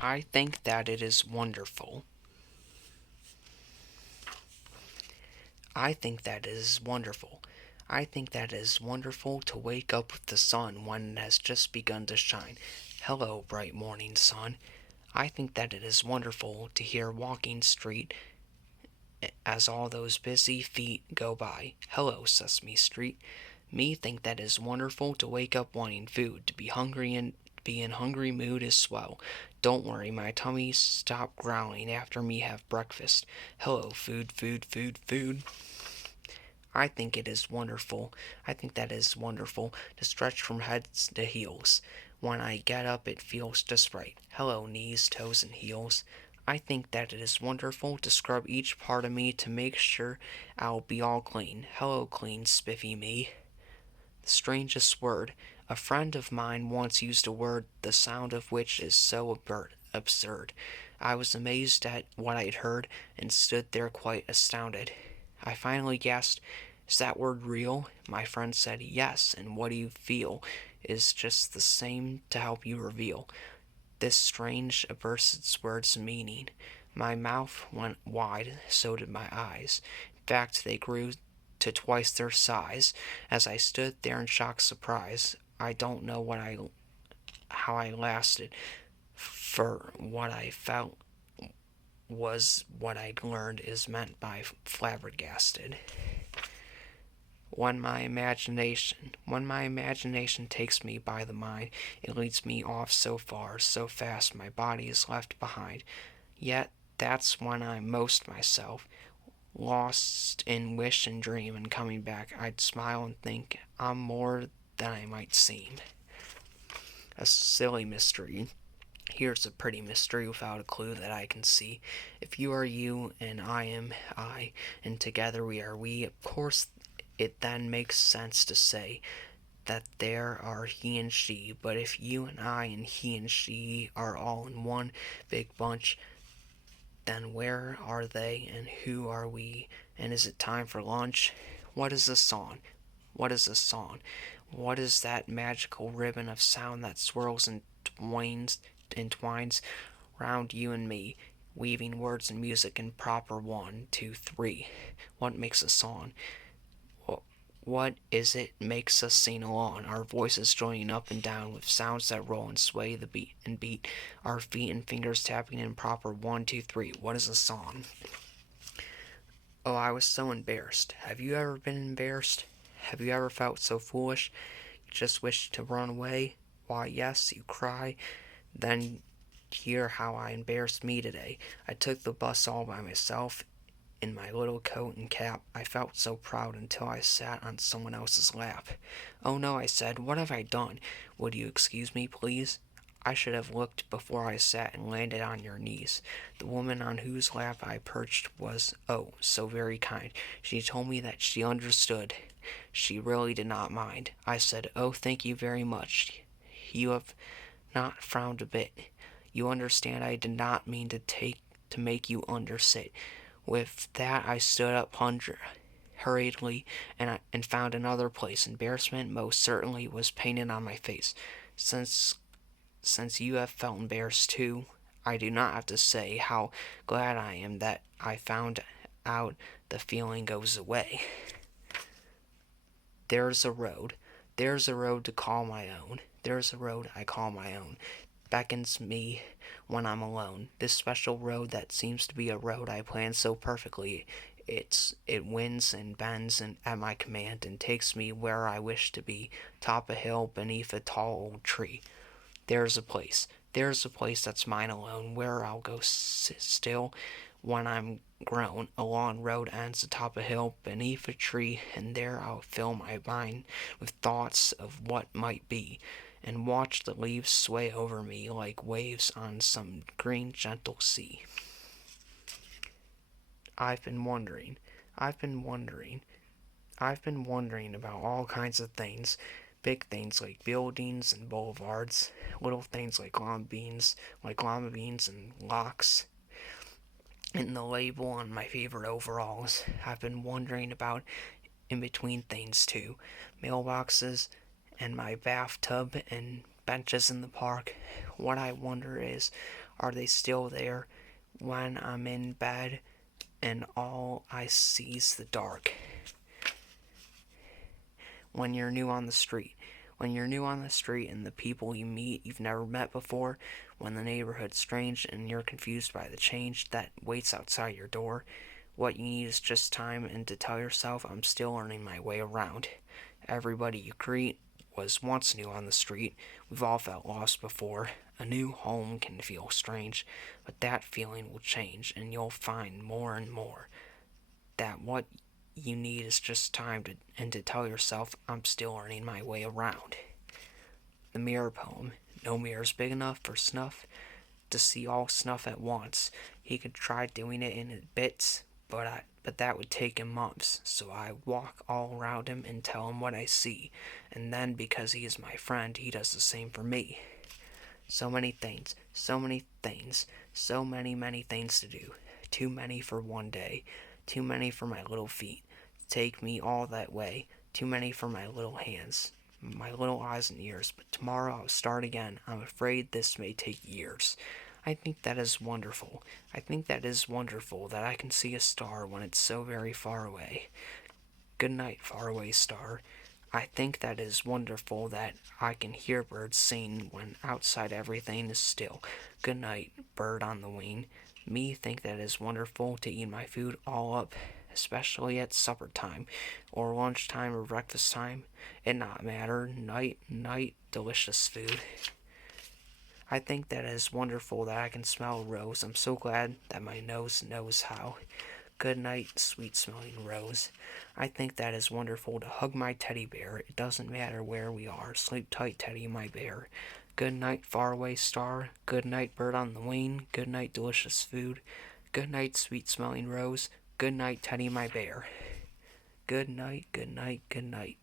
I think that it is wonderful. I think that it is wonderful. I think that it is wonderful to wake up with the sun when it has just begun to shine. Hello, bright morning sun. I think that it is wonderful to hear walking street as all those busy feet go by. Hello, Sesame Street. Me think that it is wonderful to wake up wanting food, to be hungry and be in hungry mood is swell. Don't worry, my tummy stop growling after me have breakfast. Hello, food, food, food, food. I think it is wonderful. I think that is wonderful to stretch from heads to heels. When I get up, it feels just right. Hello, knees, toes, and heels. I think that it is wonderful to scrub each part of me to make sure I'll be all clean. Hello, clean, spiffy me. The strangest word. A friend of mine once used a word the sound of which is so absurd. I was amazed at what I'd heard and stood there quite astounded. I finally gasped, "Is that word real?" My friend said, "Yes, and what do you feel is just the same to help you reveal this strange, absurd word's meaning." My mouth went wide, so did my eyes. In fact, they grew to twice their size as I stood there in shocked surprise. I don't know how I lasted, for what I felt was what I'd learned is meant by flabbergasted. When my imagination takes me by the mind, it leads me off so far, so fast, my body is left behind. Yet that's when I'm most myself, lost in wish and dream, and coming back, I'd smile and think I'm more than I might seem. A silly mystery. Here's a pretty mystery without a clue that I can see. If you are you and I am I, and together we are we, of course it then makes sense to say that there are he and she. But if you and I and he and she are all in one big bunch, then where are they and who are we? And is it time for lunch? What is a song? What is a song? What is that magical ribbon of sound that swirls and twines round you and me, weaving words and music in proper one, two, three? What makes a song? What is it makes us sing along, our voices joining up and down with sounds that roll and sway the beat, our feet and fingers tapping in proper one, two, three. What is a song? Oh, I was so embarrassed. Have you ever been embarrassed? Have you ever felt so foolish you just wished to run away? Why, yes, you cry. Then hear how I embarrassed me today. I took the bus all by myself in my little coat and cap. I felt so proud until I sat on someone else's lap. "Oh no," I said, "what have I done? Would you excuse me, please? I should have looked before I sat and landed on your knees." The woman on whose lap I perched was, oh, so very kind. She told me that she understood. She really did not mind. I said, "Oh, thank you very much. You have not frowned a bit. You understand I did not mean to make you undersit." With that I stood up hurriedly and found another place. Embarrassment most certainly was painted on my face. Since since you have felt embarrassed too, I do not have to say how glad I am that I found out the feeling goes away. There's a road. There's a road to call my own. There's a road I call my own. Beckons me when I'm alone. This special road that seems to be a road I planned so perfectly. It wins and bends at my command and takes me where I wish to be, top a hill beneath a tall old tree. There's a place. There's a place that's mine alone, where I'll go still when I'm grown. A long road ends atop a hill beneath a tree, and there I'll fill my mind with thoughts of what might be, and watch the leaves sway over me like waves on some green, gentle sea. I've been wondering. I've been wondering. I've been wondering about all kinds of things. Big things like buildings and boulevards, little things like llama beans and locks, and the label on my favorite overalls. I've been wondering about in between things too, mailboxes and my bathtub and benches in the park. What I wonder is, are they still there when I'm in bed and all I see's the dark? When you're new on the street. When you're new on the street and the people you meet you've never met before, when the neighborhood's strange and you're confused by the change that waits outside your door, what you need is just time and to tell yourself I'm still learning my way around. Everybody you greet was once new on the street. We've all felt lost before. A new home can feel strange, but that feeling will change and you'll find more and more that what you need is just time to tell yourself I'm still learning my way around. The Mirror Poem. No mirror's big enough for Snuff to see all Snuff at once. He could try doing it in bits, but that would take him months. So I walk all around him and tell him what I see, and then because he is my friend, he does the same for me. So many things, so many things, so many things to do. Too many for one day, too many for my little feet. Take me all that way, too many for my little hands, my little eyes and ears, but tomorrow I'll start again. I'm afraid this may take years. I think that is wonderful. I think that is wonderful that I can see a star when it's so very far away. Good night, faraway star. I think that is wonderful that I can hear birds sing when outside everything is still. Good night, bird on the wing. Me think that is wonderful to eat my food all up, especially at supper time, or lunchtime or breakfast time. It not matter. Night, night, delicious food. I think that is wonderful that I can smell a rose. I'm so glad that my nose knows how. Good night, sweet smelling rose. I think that is wonderful to hug my teddy bear. It doesn't matter where we are. Sleep tight, teddy, my bear. Good night, faraway star. Good night, bird on the wing. Good night, delicious food. Good night, sweet smelling rose. Good night, teddy, my bear. Good night, good night, good night.